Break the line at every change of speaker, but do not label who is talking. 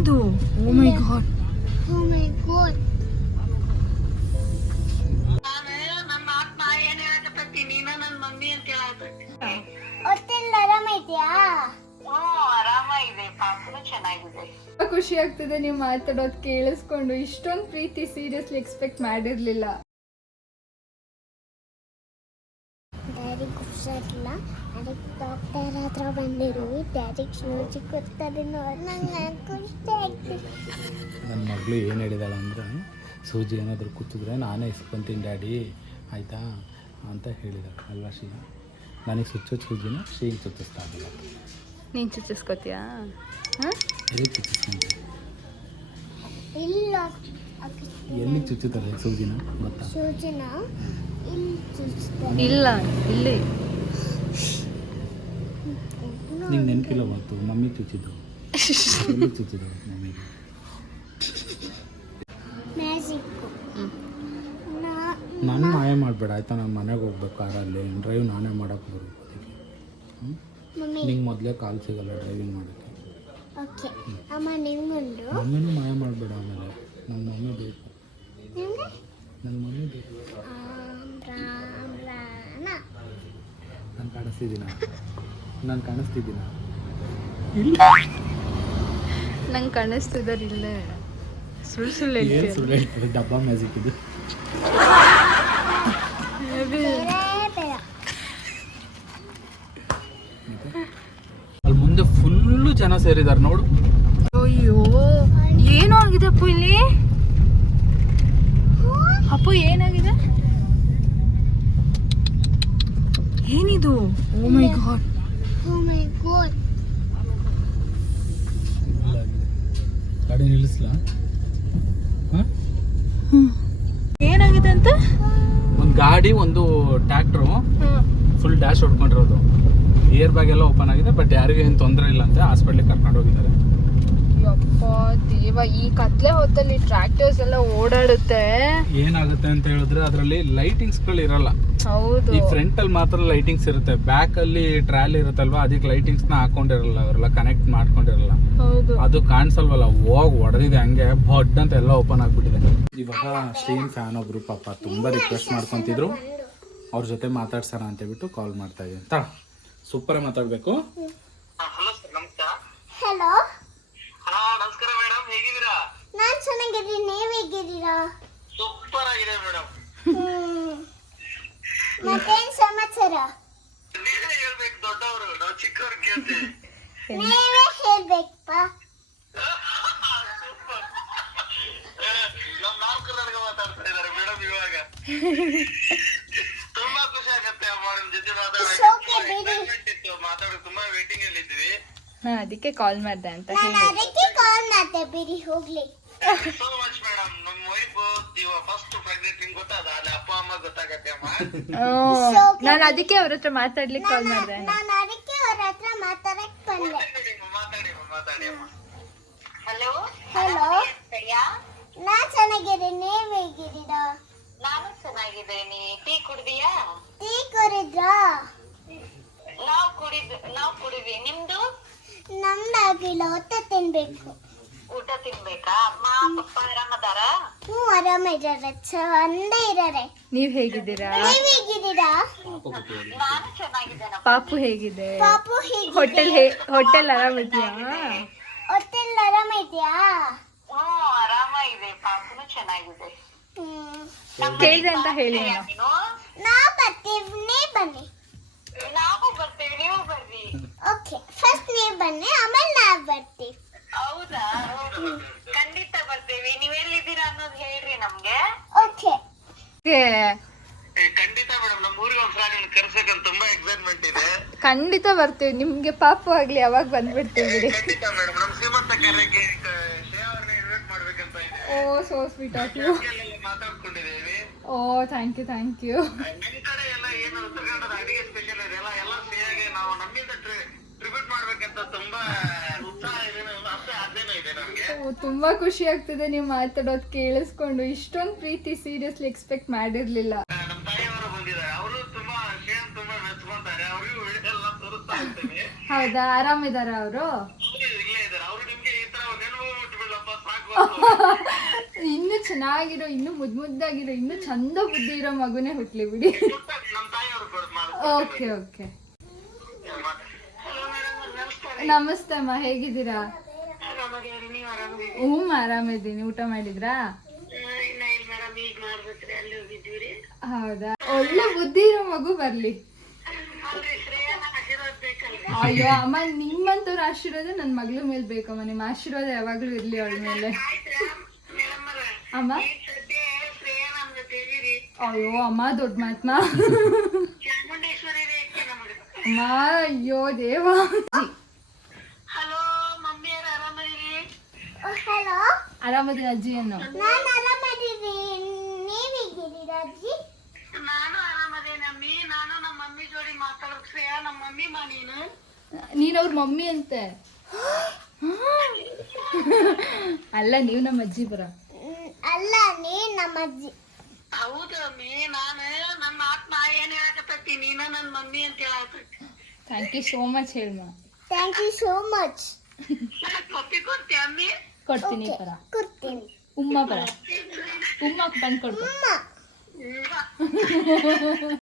ಏನಿದು? Oh my God. ಖುಷಿ ಆಗ್ತಿದೆ ನೀವು ಮಾತಾಡೋದು ಕೇಳಿಸ್ಕೊಂಡು. ಇಷ್ಟೊಂದು ಪ್ರೀತಿ ಸೀರಿಯಸ್ಲಿ ಎಕ್ಸ್ಪೆಕ್ಟ್ ಮಾಡಿರ್ಲಿಲ್ಲ.
ಡ್ಯಾಡಿಗೆ ಹುಷಾರಿಲ್ಲ, ಅದಕ್ಕೆ ಡಾಕ್ಟರ್ ಹತ್ರ ಬಂದಿದ್ದೀವಿ. ಡ್ಯಾಡಿಗೆ ಸೂಜಿ ಕೊಡ್ತಾರೆ, ನಂಗೆ ಖುಷಿ ಆಗ್ತಿದೆ.
ನನ್ನ ಮಗಳು ಏನು ಹೇಳಿದಾಳೆ ಅಂದರೆ, ಸೂಜಿ ಏನಾದರೂ ಕೂತಿದ್ರೆ ನಾನೇ ಇಸ್ಕೊತೀನಿ ಡ್ಯಾಡಿ ಆಯಿತಾ ಅಂತ ಹೇಳಿದಾಳೆ ಅಲ್ವಾ ಶ್ರೀ? ನನಗೆ ಸೂಜಿನ ಶ್ರೀಗೆ ಚುಚ್ಚಿಸ್ತಾ ಇದ್ದಿಲ್ಲ.
ನೀನು ಚುಚ್ಚಿಸ್ಕೊತೀಯಾ? ಹಾಂ,
ಎಲ್ಲಿ ಚುಚ್ಚಿಸ್ಕೊಂತೀನಿ?
ಇಲ್ಲ,
ಎಲ್ಲಿಗೆ ಚುಚ್ಚುತ್ತಾರೆ ಸೂಜಿನ ಗೊತ್ತಾ?
ಸೂಜಿನ ಇಲ್ಲಿ ಚುಚ್ಚಿಸ್ತಾರೆ.
ಇಲ್ಲ, ಇಲ್ಲಿ.
ನಿಂಗೆ ನೆನಪಿಲ್ಲ ಬಂತು ಮಮ್ಮಿ ಚುಚ್ಚಿದ್ದು? ಎಲ್ಲಿ ಚುಚ್ಚಿದ್ದು ಮಮ್ಮಿಗೆ?
ಮ್ಯಾಜಿಕ್ಕು.
ನಾನು ಮಾಯ ಮಾಡಬೇಡ ಆಯಿತಾ? ನಾನು ಮನೆಗೆ ಹೋಗ್ಬೇಕು ಕಾರಲ್ಲಿ, ಡ್ರೈವ್ ನಾನೇ ಮಾಡೋಕ್ಕೆ ಬರಬೇಕು. ಅದಕ್ಕೆ ನಿಂಗೆ ಮೊದಲೇ ಕಾಲು ಸಿಗಲ್ಲ ಡ್ರೈವಿಂಗ್ ಮಾಡೋಕ್ಕೆ.
ಓಕೆ ಅಮ್ಮ, ನಿಮ್ಮೊಂದು
ಮಮ್ಮಿನೂ ಮಾಯ ಮಾಡಬೇಡ. ಆಮೇಲೆ ನನ್ನ ಮಮ್ಮಿ ಬೇಕು,
ನಿಮಗೆ
ನನ್ನ ಮಮ್ಮಿ ಬೇಕು. ನಾನು ಕಾಣಿಸ್ತಿದ್ದೀನ? ನಾನು ಕಾಣಿಸ್ತಿದ್ದೀನ?
ನಂಗೆ ಕಾಣಿಸ್ತಿದ್ದಾರೆ ಇಲ್ಲೇ. ಸುಳ್ಳು ಸುಳ್ಳು
ಏನು
ಹೇಳ್ತೀಯ.
ಸುಳ್ಳು ಹೇಳ್ತಾರೆ? ಡಬ್ಬಾ ಮ್ಯಾಜಿಕ್ ಇದು. ಅಲ್ಲಿ ಮುಂದೆ ಫುಲ್ಲು ಜನ ಸೇರಿದ್ದಾರೆ ನೋಡು.
ಅಯ್ಯೋ, ಏನೋ ಆಗಿದೆ ಅಪ್ಪು ಇಲ್ಲಿ. ಅಪ್ಪು ಏನಾಗಿದೆ? ಏನಿದು? Oh my God.
ಗಾಡಿ ನಿಲ್ಲಿಸ್ಲಾ?
ಏನಾಗಿದೆ ಅಂತ?
ಒಂದು ಗಾಡಿ, ಒಂದು ಟ್ರ್ಯಾಕ್ಟ್ರು ಫುಲ್ ಡ್ಯಾಶ್ ಹೊಡ್ಕೊಂಡಿರೋದು. ಏರ್ ಬ್ಯಾಗ್ ಎಲ್ಲ ಓಪನ್ ಆಗಿದೆ, ಬಟ್ ಯಾರಿಗೂ ಏನು ತೊಂದರೆ ಇಲ್ಲ ಅಂತ ಹಾಸ್ಪಿಟ್ಲಿಗೆ ಕರ್ಕೊಂಡು ಹೋಗಿದ್ದಾರೆ.
ಯಪ್ಪ ದೇವ, ಈ ಕತ್ಲೆ ಹೊತ್ತಲ್ಲಿ ಟ್ರ್ಯಾಕ್ಟರ್ಸ್ ಎಲ್ಲ ಓಡಾಡುತ್ತೆ.
ಏನಾಗುತ್ತೆ ಅಂತ ಹೇಳಿದ್ರೆ ಅದರಲ್ಲಿ ಲೈಟಿಂಗ್ಸ್ಗಳು ಇರಲ್ಲ.
ಹೌದು,
ಈ ಫ್ರಂಟ್ ಅಲ್ಲಿ ಮಾತ್ರ ಲೈಟಿಂಗ್ಸ್ ಇರುತ್ತೆ, ಬ್ಯಾಕ್ ಅಲ್ಲಿ ಟ್ರಾಲಿ ಇರುತ್ತಲ್ವಾ, ಅದಕ್ಕೆ ಲೈಟಿಂಗ್ಸ್ ನ ಹಾಕೊಂಡಿರಲ್ಲ, ಅವರೆಲ್ಲ ಕನೆಕ್ಟ್ ಮಾಡ್ಕೊಂಡಿರಲ್ಲ.
ಹೌದು.
ಅದು ಕಾಣಿಸಲ್ವಲ್ಲ, ಹೋಗಿ ಹೊಡೆದಿದೆ ಹಂಗೆ ಬಡ್ ಅಂತ ಎಲ್ಲ ಓಪನ್ ಆಗ್ಬಿಟ್ಟಿದೆ. ಇವಾಗ ಶ್ರೀನ್ ಫ್ಯಾನ್ ಒಬ್ರು ಪಾಪ ತುಂಬಾ ರಿಕ್ವೆಸ್ಟ್ ಮಾಡ್ಕೊಂತಿದ್ರು, ಅವ್ರ ಜೊತೆ ಮಾತಾಡ್ಸೋಣ ಅಂತ ಹೇಳ್ಬಿಟ್ಟು ಕಾಲ್ ಮಾಡ್ತಾ ಇದ್ದೀನಿ. ತಾ ಸೂಪರ್ ಮಾತಾಡ್ಬೇಕು.
ಹಲೋ,
ನಮಸ್ಕಾರ ಮೇಡಮ್, ಹೇಗಿದ್ದೀರಾ?
ನಾನು ಚೆನ್ನಾಗಿದ್ದೀನಿ, ನೀವು ಹೇಗಿದ್ದೀರಾ?
ಸೂಪರ್ ಆಗಿದೆ ಮೇಡಮ್.
ಮತ್ತೇನ್ ಸಮಾಚಾರ?
ನೀವೇ ಹೇಳ್ಬೇಕು, ದೊಡ್ಡವರು, ನಾವು ಚಿಕ್ಕವ್ರು ಕೇಳ್ತೀವಿ.
ನೀವೇ ಹೇಳ್ಬೇಕಪ್ಪ.
ನಮ್ ನಾಲ್ಕು ಕನ್ನಡ ಮಾತಾಡ್ತಾ ಇದಾರೆ ಮೇಡಮ್ ಇವಾಗ. ತುಂಬಾ ಖುಷಿ ಆಗತ್ತೆ ಅಮ್ಮ ನಿಮ್ ಜೊತೆ ಮಾತಾಡೋದು. ತುಂಬಾ ವೇಟಿಂಗ್ ಅಲ್ಲಿ ಇದ್ವಿ.
ಅದಕ್ಕೆ ಕಾಲ್ ಮಾಡ್ದೆ ಅಂತ
ನಾನು
ಹೇಳಿ.
ಅದಕ್ಕೆ ಕಾಲ್ ಮಾಡ್ದೆ, ಬಿಡಿ ಹೋಗ್ಲಿ.
So much madam. ನಮ್ ವೈಫ್ ಇವಾಗ ಫಸ್ಟ್ ಪ್ರೆಗ್ನೆಂಟ್, ನಿಮ್ಗೆ ಗೊತ್ತಾದ? ಅಲ್ಲಿ ಅಪ್ಪ ಅಮ್ಮ ಗೊತ್ತಾಗತ್ತೆ ಅಮ್ಮ.
ನಾನು ಅದಕ್ಕೆ ಅವ್ರ ಹತ್ರ ಮಾತಾಡ್ಲಿಕ್ಕೆ ಕಾಲ್ ಮಾಡ್ದೆ.
ನಾನು ಅದಕ್ಕೆ ಅವ್ರ ಹತ್ರ ಮಾತಾಡಕ್ ಬಂದೆ.
ಮಾತಾಡಿ ಅಮ್ಮ.
ಹಲೋ, ನಾನ್ ಚೆನ್ನಾಗಿದ್ದೀನಿ, ನೀವ್ ಹೇಗಿದ್ದೀರಾ?
ನಾನು ಚೆನ್ನಾಗಿದ್ದೀನಿ. ಟೀ ಕುಡ್ದಿಯಾ?
ಟೀ ಕುಡಿದ್ರಾ?
ನಾವು ಕುಡಿದ್ವಿ. ನಿಮ್ದು?
ನಮ್ದಾಗಿಲ್ಲ, ಊಟ ತಿನ್ಬೇಕು.
ಊಟ ತಿನ್ಬೇಕಾ? ಅಮ್ಮ ಪಪ್ಪ ಆರಾಮದಾರ?
ಆರಾಮಿದ್ದಾರೆ, ಚಂದ ಇದ್ದಾರೆ.
ನೀವ್ ಹೇಗಿದ್ದೀರಾ?
ನೀವ್ ಹೇಗಿದ್ದೀರಾ?
ನಾನು ಚೆನ್ನಾಗಿದ್ದೇನೆ.
ಪಾಪು ಹೇಗಿದೆ?
ಪಾಪು ಹೇಗಿದೆ?
ಹೋಟೆಲ್ ಆರಾಮಿದ್ಯಾ?
ಹೋಟೆಲ್ ಆರಾಮಿದ್ಯಾ?
ಆರಾಮ ಇದೆ. ಪಾಪುನು ಚೆನ್ನಾಗಿದೆ.
ಕೇಳಿದೆ ಅಂತ ಹೇಳಿ.
ನೀನು?
ನಾವ್ ಬರ್ತೀವಿ, ನೀವ್ ಬನ್ನಿ.
ನಾವು ಬರ್ತೇವೆ, ನೀವು ಬರ್ರಿ.
ಓಕೆ, ಫಸ್ಟ್ ನೀವ್ ಬನ್ನಿ, ಆಮೇಲೆ ನಾವ್ ಬರ್ತೀವಿ.
ಹೌದಾ? ಖಂಡಿತ ಬರ್ತೇವೆ. ನೀವೆಲ್ಲಿದ್ದೀರಾ ಅನ್ನೋದು ಹೇಳ್ರಿ ನಮ್ಗೆ.
ಓಕೆ.
ಖಂಡಿತ ಮೇಡಮ್, ನಮ್ಮ ಊರಿಗೆ ಒಂದ್ಸಲ ನಿಮ್ಗೆ ಕರ್ಸಕ್ಕಂತ ತುಂಬಾ ಎಕ್ಸೈಟ್ಮೆಂಟ್ ಇದೆ.
ಖಂಡಿತ ಬರ್ತೀವಿ. ನಿಮ್ಗೆ ಪಾಪು ಆಗ್ಲಿ ಅವಾಗ ಬಂದ್ಬಿಡ್ತೀವಿ ಬಿಡಿ.
ಖಂಡಿತ ಮೇಡಮ್, ನಮ್ಮ ಶ್ರೀಮಂತ ಕಾರ್ಯಕ್ಕೆ ಶ್ರೇಯಾ ಅವ್ರನ್ನ ಇನ್ವೈಟ್ ಮಾಡ್ಬೇಕಂತ ಇದೆ.
Oh, so sweet of you.
ಮಾತಾಡ್ಕೊಂಡಿದ್ದೇವೆ.
Oh, thank you.
ನಿಮ್ ಕಡೆ ಎಲ್ಲ ಏನು ಉತ್ತರ ಕನ್ನಡದ ಅಡಿಗೆ ಸ್ಪೆಷಲ್ ಇದೆ ಅಲ್ಲ, ಎಲ್ಲ ಶ್ರೇಯಾಗೆ ನಾವು ನಮ್ಮಿಂದ ಟ್ರಿಬ್ಯೂಟ್ ಮಾಡ್ಬೇಕಂತ ತುಂಬಾ ಉತ್ಸಾಹ ಇದೆ. ಅದೇನೋ ಇದೆ ನಮ್ಗೆ.
ತುಂಬಾ ಖುಷಿ ಆಗ್ತಿದೆ ನೀವು ಮಾತಾಡೋದು ಕೇಳಿಸ್ಕೊಂಡು. ಇಷ್ಟೊಂದು ಪ್ರೀತಿ ಸೀರಿಯಸ್ಲಿ ಎಕ್ಸ್ಪೆಕ್ಟ್ ಮಾಡಿರ್ಲಿಲ್ಲ.
ನಮ್ಮ ತಾಯಿಯವರು ಬಂದಿದ್ದಾರೆ, ಅವರು ತುಂಬಾ ಶ್ರೇಯನ್ ತುಂಬಾ ಮೆಚ್ಕೊಂತಾರೆ. ಅವ್ರಿಗೂ ಎಲ್ಲ ತೋರಿಸ್ತಾ ಇರ್ತೀನಿ.
ಹೌದಾ? ಆರಾಮಿದಾರ ಅವರು?
ಇಲ್ಲೇ ಇದ್ದಾರೆ. ಅವರು ನಿಮ್ಗೆ ಈ ತರ ನೆನಪು
ಇನ್ನು ಚೆನ್ನಾಗಿರೋ, ಇನ್ನು ಮುದ್ದಾಗಿರೋ, ಇನ್ನು ಚಂದ ಬುದ್ಧಿ ಇರೋ ಮಗುನೇ ಹುಟ್ಲಿ ಬಿಡಿ.
ನಮ್ಮ ತಾಯಿಯವರು ಕೊಡ್ತಾರೆ.
Okay okay. ನಮಸ್ತೆ ಅಮ್ಮ, ಹೇಗಿದ್ದೀರಾ?
ನೀವು ಆರಾಮಿದ್ದೀರಿ?
ಹ್ಞೂ ಆರಾಮಿದ್ದೀನಿ. ಊಟ ಮಾಡಿದ್ರಾ?
ಇನ್ನ ಇಲ್ಲ ಮೇಡಮ್, ಈಗ ಮಾಡ್ಬೇಕ್ರಿ, ಅಲ್ಲಿ ಹೋಗಿದ್ವಿ.
ಹೌದಾ? ಒಳ್ಳೆ ಬುದ್ಧಿ ಇರೋ ಮಗು ಬರ್ಲಿ.
ಅಲ್ರಿ ಶ್ರೇಯನ ಆಶೀರ್ವಾದ ಬೇಕಲ್ರಿ?
ಅಯ್ಯೋ ಅಮ್ಮ, ನಿಮ್ಮಂತವ್ರ ಆಶೀರ್ವಾದ ನನ್ನ ಮಗಳ ಮೇಲೆ ಬೇಕಮ್ಮ. ನಿಮ್ಮ ಆಶೀರ್ವಾದ ಯಾವಾಗ್ಲೂ ಇರ್ಲಿ ಅವಳ ಮೇಲೆ.
ಮೇಡಮ್
ಅಮ್ಮ
ಸದ್ಯ ಶ್ರೇಯ ನಮ್ ಜೊತೆ ಇದೀರಿ.
ಅಯ್ಯೋ ಅಮ್ಮ, ದೊಡ್ಡ ಮಾತ್ಮಾ.
ಚಾಮುಂಡೇಶ್ವರಿ ರೇಖೆ ನಮಗೆ.
ಅಮ್ಮ ಅಯ್ಯೋ ದೇವ.
ಹಲೋ ಮಮ್ಮಿಯರ್ ಆರಾಮದಿರಿ?
ಹಲೋ,
ಆರಾಮದಿನ ಅಜ್ಜಿ ಅನ್ನು.
ನಾನು ಆರಾಮದೀನಿ. ನೀವ್ ಹೇಗಿದ್ದೀರಾ ಅಜ್ಜಿ?
ನಾನು ಆರಾಮದೇನಿ ಅಮ್ಮಿ. ನಾನು ನಮ್ಮ ಮಮ್ಮಿ ಜೋಡಿ ಮಾತಾಡೋಕ್ ಶ್ರೇಯ ನಮ್ಮ ಮಮ್ಮಿ ನೀನು.
ನೀನ್ ಅವ್ರ ಮಮ್ಮಿ ಅಂತೆ. ಅಲ್ಲ, ನೀವು ನಮ್ಮ ಅಜ್ಜಿ ಬರ.
ಅಲ್ಲ, ನೀ ನಮ್ಮ ಅಜ್ಜಿ.
ಹೌದು ಅಮ್ಮಿ, ನಾನು ನನ್ನ ಆತ್ಮ ಏನ್ ಹೇಳಕತ್ತೈತಿ, ನೀನ ನನ್ನ ಮಮ್ಮಿ ಅಂತ ಹೇಳಕತ್ತಿ.
ಥ್ಯಾಂಕ್ ಯು ಸೋ ಮಚ್ ಹೇಳಮ್ಮ.
Thank you so much.
ಪಪ್ಪಿ ಕೊಡ್ತೀಯ ಅಮ್ಮಿ?
ಕೊಡ್ತೀನಿ ಪರ.
ಕೊಡ್ತೀನಿ.
ಉಮ್ಮ ಪರ. ಉಮ್ಮ ಬಂದು ಕೊಡ್ತೀನಿ.
ಅಮ್ಮ.
ಹ್ಮ್.